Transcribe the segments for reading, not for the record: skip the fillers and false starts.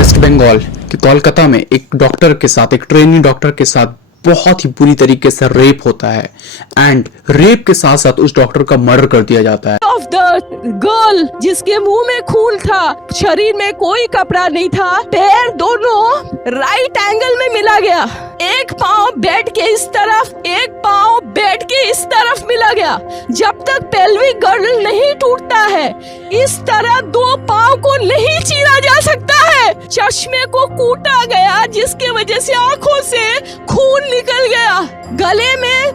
Waste Bengal के कोलकाता में एक डॉक्टर के साथ, एक ट्रेनी डॉक्टर के साथ बहुत ही बुरी तरीके से रेप होता है एंड रेप के साथ साथ उस डॉक्टर का मर्डर कर दिया जाता है। ऑफ द गर्ल जिसके मुंह में खून था, शरीर में कोई कपड़ा नहीं था, पैर दोनों राइट एंगल में मिला गया, एक पाँव बेड के इस तरफ, एक पाँव बेड के इस तरफ मिला गया। जब तक पेल्विक गर्डल नहीं टूटता है, इस तरह दो पाँव को नहीं चीरा जा सकता है। चश्मे को कूटा गया जिसकी वजह से आंखों से खून निकल गया, गले में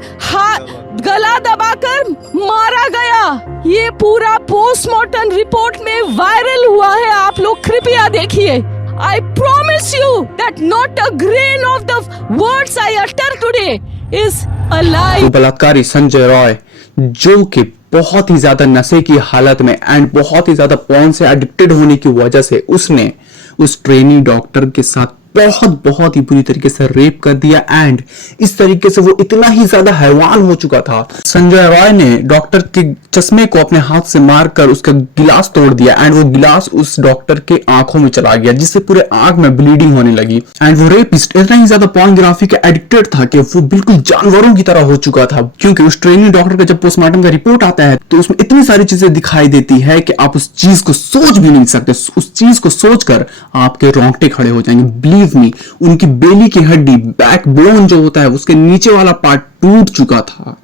गला दबाकर मारा गया। ये पूरा पोस्टमार्टम रिपोर्ट में वायरल हुआ है, आप लोग कृपया देखिए। I promise you that not a grain of the words I utter today is a lie. तो बलात्कारी संजय रॉय जो कि बहुत ही ज्यादा नशे की हालत में एंड बहुत ही ज्यादा पॉर्न से एडिक्टेड होने की वजह से उसने उस ट्रेनी डॉक्टर के साथ बहुत ही बुरी तरीके से रेप कर दिया एंड इस तरीके से वो इतना ही ज्यादा हैवान हो चुका था। संजय रॉय ने डॉक्टर के चश्मे को अपने हाथ से मारकर उसका गिलास तोड़ दिया एंड वो गिलास उस डॉक्टर के आंखों में चला गया जिससे पूरे आंख में ब्लीडिंग होने लगी। एंड वो रेपिस्ट इतना ही ज्यादा पोर्नोग्राफी का एडिक्टेड था कि वो बिल्कुल जानवरों की तरह हो चुका था, क्योंकि उस ट्रेनिंग डॉक्टर का जब पोस्टमार्टम का रिपोर्ट आता है तो उसमें इतनी सारी चीजें दिखाई देती है कि आप उस चीज को सोच भी नहीं सकते। उस चीज को सोचकर आपके रोंगटे खड़े हो जाएंगे। उनकी बेली की हड्डी, बैकबोन जो होता है, उसके नीचे वाला पार्ट टूट चुका था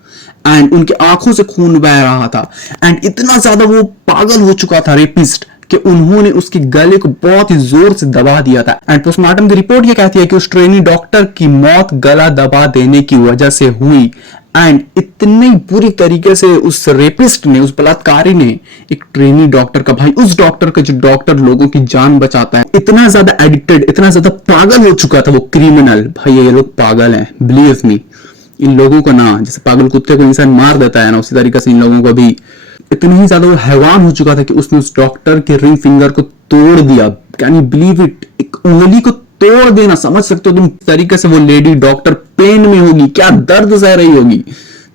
एंड उनके आंखों से खून बह रहा था एंड इतना ज्यादा वो पागल हो चुका था रेपिस्ट कि उन्होंने उसके गले को बहुत ही जोर से दबा दिया था। एंड पोस्टमार्टम की रिपोर्ट ये कहती है कि उस ट्रेनी डॉक्टर की मौत गला दबा देने की वजह से हुई एंड इतनी बुरी तरीके से उस रेपिस्ट ने, उस बलात्कारी ने एक ट्रेनी डॉक्टर का, भाई उस डॉक्टर का जो डॉक्टर लोगों की जान बचाता है, इतना ज्यादा एडिक्टेड, इतना ज्यादा पागल हो चुका था वो क्रिमिनल। भाई ये लोग पागल हैं, बिलीव मी। इन लोगों को ना, जैसे पागल कुत्ते को इंसान मार देता है ना, उसी तरीके से इन लोगों को भी इतना ही ज्यादा वो हैवान हो चुका था कि उसने उस डॉक्टर के रिंग फिंगर को तोड़ दिया। Can you believe it? एक उंगली को तोड़ देना, समझ सकते हो तुम तरीके से वो लेडी डॉक्टर पेन में होगी, क्या दर्द सह रही होगी,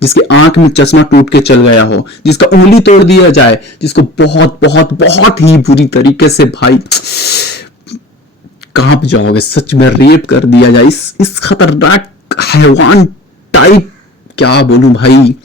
जिसके आंख में चश्मा टूट के चल गया हो, जिसका उंगली तोड़ दिया जाए, जिसको बहुत ही बुरी तरीके से भाई कांप जाओगे, सच में रेप कर दिया जाए इस खतरनाक हैवान टाइप। क्या बोलूं भाई,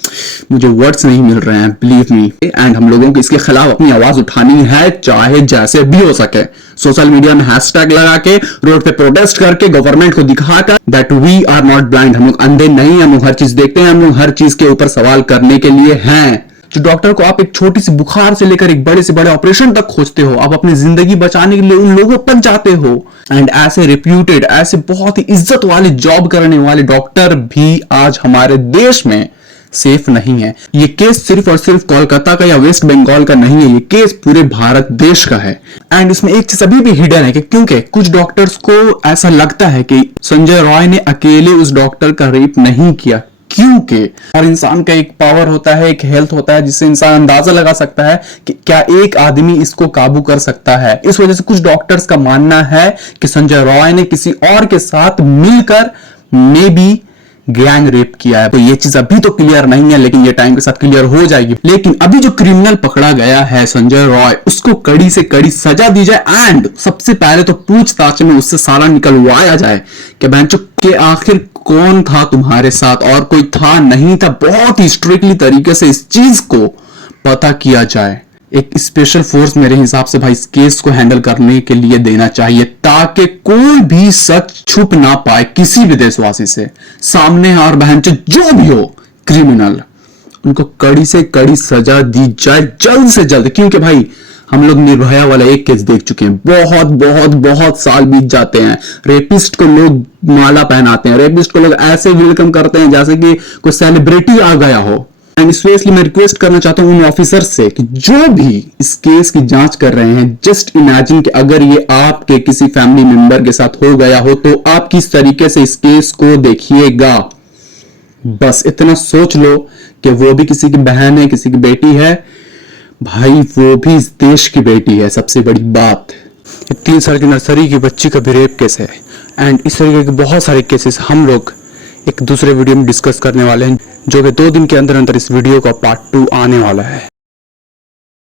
मुझे वर्ड्स नहीं मिल रहे हैं, बिलीव मी। एंड हम लोगों को इसके खिलाफ अपनी आवाज उठानी है, चाहे जैसे भी हो सके। सोशल मीडिया में हैशटैग लगा के, रोड पे प्रोटेस्ट करके, गवर्नमेंट को दिखाकर that we are not blind, हम लोग अंधे नहीं हैं, हम लोग हर चीज देखते हैं, हम लोग हर चीज के ऊपर सवाल करने के लिए हैं। जो डॉक्टर को आप एक छोटी सी बुखार से लेकर एक बड़े से बड़े ऑपरेशन तक खोजते हो, आप अपनी जिंदगी बचाने के लिए उन लोगों तक जाते हो एंड ऐसे रिप्यूटेड, ऐसे बहुत ही इज्जत वाले जॉब करने वाले डॉक्टर भी आज हमारे देश में सेफ नहीं है। ये केस सिर्फ और सिर्फ कोलकाता का या वेस्ट बंगाल का नहीं है, ये केस पूरे भारत देश का है। एंड इसमें एक चीज अभी भी हिडन है कि क्योंकि कुछ डॉक्टर्स को ऐसा लगता है कि संजय रॉय ने अकेले उस डॉक्टर का रेप नहीं किया, क्योंकि हर इंसान का एक पावर होता है, एक हेल्थ होता है, जिससे इंसान अंदाजा लगा सकता है कि क्या एक आदमी इसको काबू कर सकता है। इस वजह से कुछ डॉक्टर्स का मानना है कि संजय रॉय ने किसी और के साथ मिलकर मे बी गैंग रेप किया है। तो ये चीज अभी तो क्लियर नहीं है, लेकिन ये टाइम के साथ क्लियर हो जाएगी। लेकिन अभी जो क्रिमिनल पकड़ा गया है संजय रॉय, उसको कड़ी से कड़ी सजा दी जाए एंड सबसे पहले तो पूछताछ में उससे सारा निकलवाया जाए कि बेंचो के आखिर कौन था तुम्हारे साथ, और कोई था नहीं था। बहुत ही स्ट्रिक्टली तरीके से इस चीज को पता किया जाए। एक स्पेशल फोर्स मेरे हिसाब से भाई इस केस को हैंडल करने के लिए देना चाहिए, ताकि कोई भी सच छुप ना पाए किसी भी देशवासी से सामने। और बहन जो भी हो क्रिमिनल, उनको कड़ी से कड़ी सजा दी जाए जल्द से जल्द, क्योंकि भाई हम लोग निर्भया वाला एक केस देख चुके हैं। बहुत साल बीत जाते हैं, रेपिस्ट को लोग माला पहनाते हैं, रेपिस्ट को लोग ऐसे वेलकम करते हैं जैसे कि कोई सेलिब्रिटी आ गया हो। एंड इसलिए मैं रिक्वेस्ट करना चाहता हूं उन ऑफिसर से कि जो भी इस केस की जांच कर रहे हैं, जस्ट इमेजिन कि अगर ये आपके किसी फैमिली मेंबर के साथ हो गया हो तो आप किस तरीके से इस केस को देखिएगा। बस इतना सोच लो कि वो भी किसी की बहन है, किसी की बेटी है, भाई वो भी इस देश की बेटी है। सबसे बड़ी बात, 3 साल की नर्सरी की बच्ची का भी रेप केस है एंड इस तरीके के बहुत सारे केसेस हम लोग एक दूसरे वीडियो में डिस्कस करने वाले हैं, जो कि 2 दिन के अंदर अंदर इस वीडियो का पार्ट 2 आने वाला है।